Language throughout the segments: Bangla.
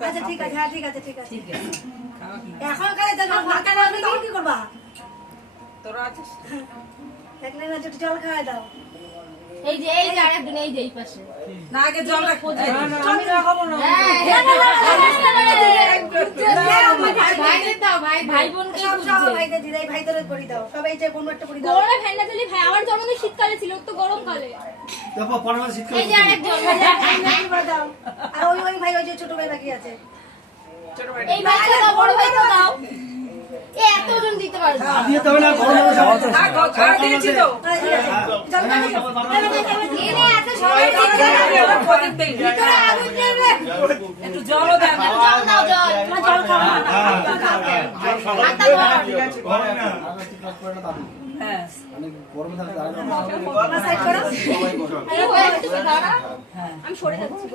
আচ্ছা ঠিক আছে, হ্যাঁ ঠিক আছে ঠিক আছে এখন কি করবা তোরা আছিস দেখলে না একটু জল খাওয়াই দাও এই যে আরেকদিন এই যে এই পাশে না আগে জলটা খোঁজে আমি না খাবো না ভাইদের দাও ভাই বোনকে সব ভাইদের দিদাই ভাইদের করে দাও সবাই যে বোন একটা করে দাও গরমে ফ্যানটা চালিয়ে ভাই আমার জন্মদিন শীতকালে ছিল তো গরমকালে দেখো পরমাল শীতকালে এই যে আরেকজন দাও আর ওই ভাই ওই যে ছোট ভাই বাকি আছে ছোট ভাই এই ভাইকে দাও বড় ভাইকে দাও এ এতজন দিতে পারবে দিয়ে তবে না পরমাল খা দিয়েছি তো জল খাও এনে এত সবাই দিতে ভিতরে আগুন নেবে একটু জলও দেন জল দাও জল জল খাও হ্যাঁ সাইড করো আমি সরে যাচ্ছি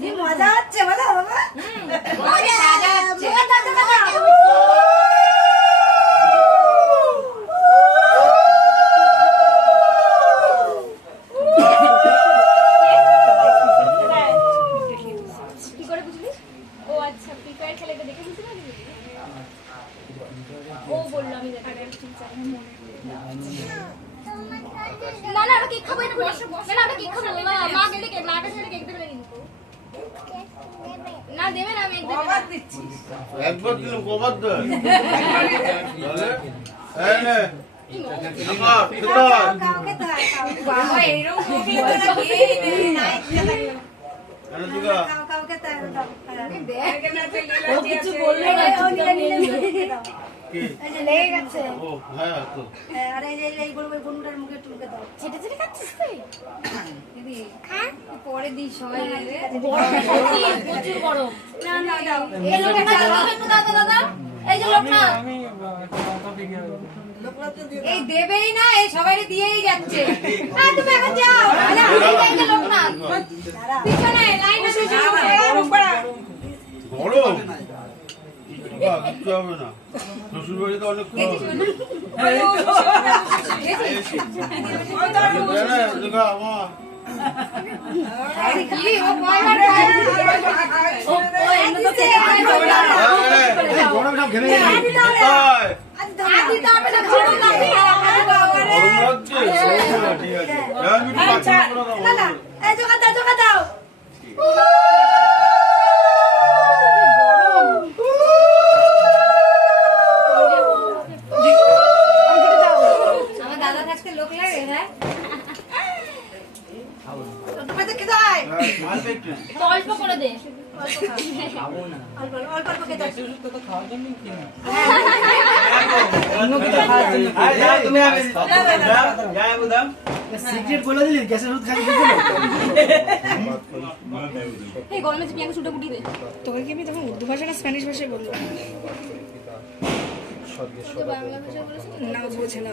কি মজা হচ্ছে বলো বাবা মজা হচ্ছে কি করে বুঝলি ও আচ্ছা ফ্রি ফায়ার খেলে দেখে বুঝতে পারলি ও বললো আমি দেখা না না আমরা কেক খাবো এটা বসে না আমরা কেক খাবো না মা গেলে কেক মাকে ছেড়ে কেক দেবে না কিন্তু না দেবে না আমি বাবা দিচ্ছি একবার দিন কবার দেয় এই নে আমার ভিতর কাউকে দাও বাবা এইরকম মুখে তো নাই এনে দুগা কাউকে দাও দেখে না তো লীলা ও কিছু বললো না ও নিলে দাও কি এই যে লেগে গেছে ও হ্যাঁ তো আর এই যে এই বড় বোনটার মুখে টুকে দাও ছেটে ছেটে খাচ্ছিস তুই দিদি পরে দিই সবাই মিলে বড় প্রচুর গরম না না দাও এই লোকটা একটু দাও দাদা এই যে লোক না এই দেবেই না এই সবাই দিয়েই যাচ্ছে তুমি এখন যাও এই যে লোক না পিছনে লাইনে গরম বাবা কিচ্ছু হবে না শ্বশুর বাড়িতে অনেক দুগা আমার কি ও কয়বার ও এন্ড তো গরম সব ঘেমে গেছে আদি তো আমরা গরম লাগে গরম লাগছে ঠিক আছে আচ্ছা না না এই জোগা দাও আমার দাদা থাকতে লোক লাগে হ্যাঁ তোমার তো খেতে হয় তো অল্প করে দে অল্প খেতে হয় তুমি সিগারেট বলে দিলি গ্যাসের ওষুধ খাই দিল এই গরমে প্রিয়াঙ্কা ছুটে ফুটি দে তোকে কি আমি তখন উর্দু ভাষা না স্প্যানিশ ভাষায় বললো বাংলা ভাষা বলেছিস না বোঝে না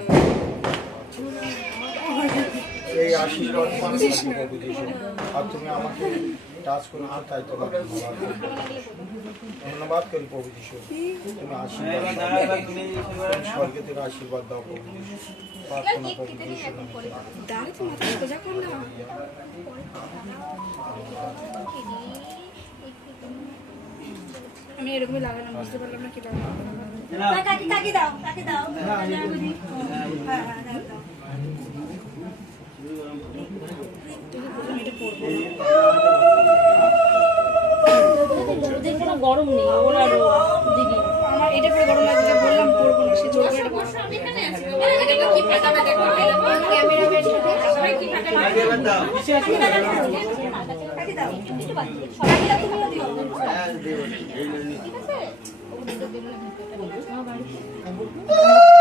এই আশীর্বাদ আর তুমি আমাকে টাচ করেছো তাই তোমাকে ধন্যবাদ করি প্রভু যিশু তুমি আশীর্বাদ তুমি স্বর্গে থেকে আশীর্বাদ দাও প্রভু যিশু প্রার্থনা প্রভু যিশু দাঁড়ে তো মাথা সোজা কর না আমি এরকমই লাগালাম বুঝতে পারলাম না কি লাগালাম কাকি দাও হ্যাঁ দাও ওদের কোনো গরম নেই ওরা দিদি আমার এটা করে গরম লাগছে বললাম পড়বো না সে জোর করে আমি এখানে আছি কি ফাটা ফাটা করে ক্যামেরাম্যান সবাই কি ফাটা কাকি দাও একটু বাকি সবাই তুমিও দিও ঠিক আছে ও দুটো দেবো না আমার বাড়ি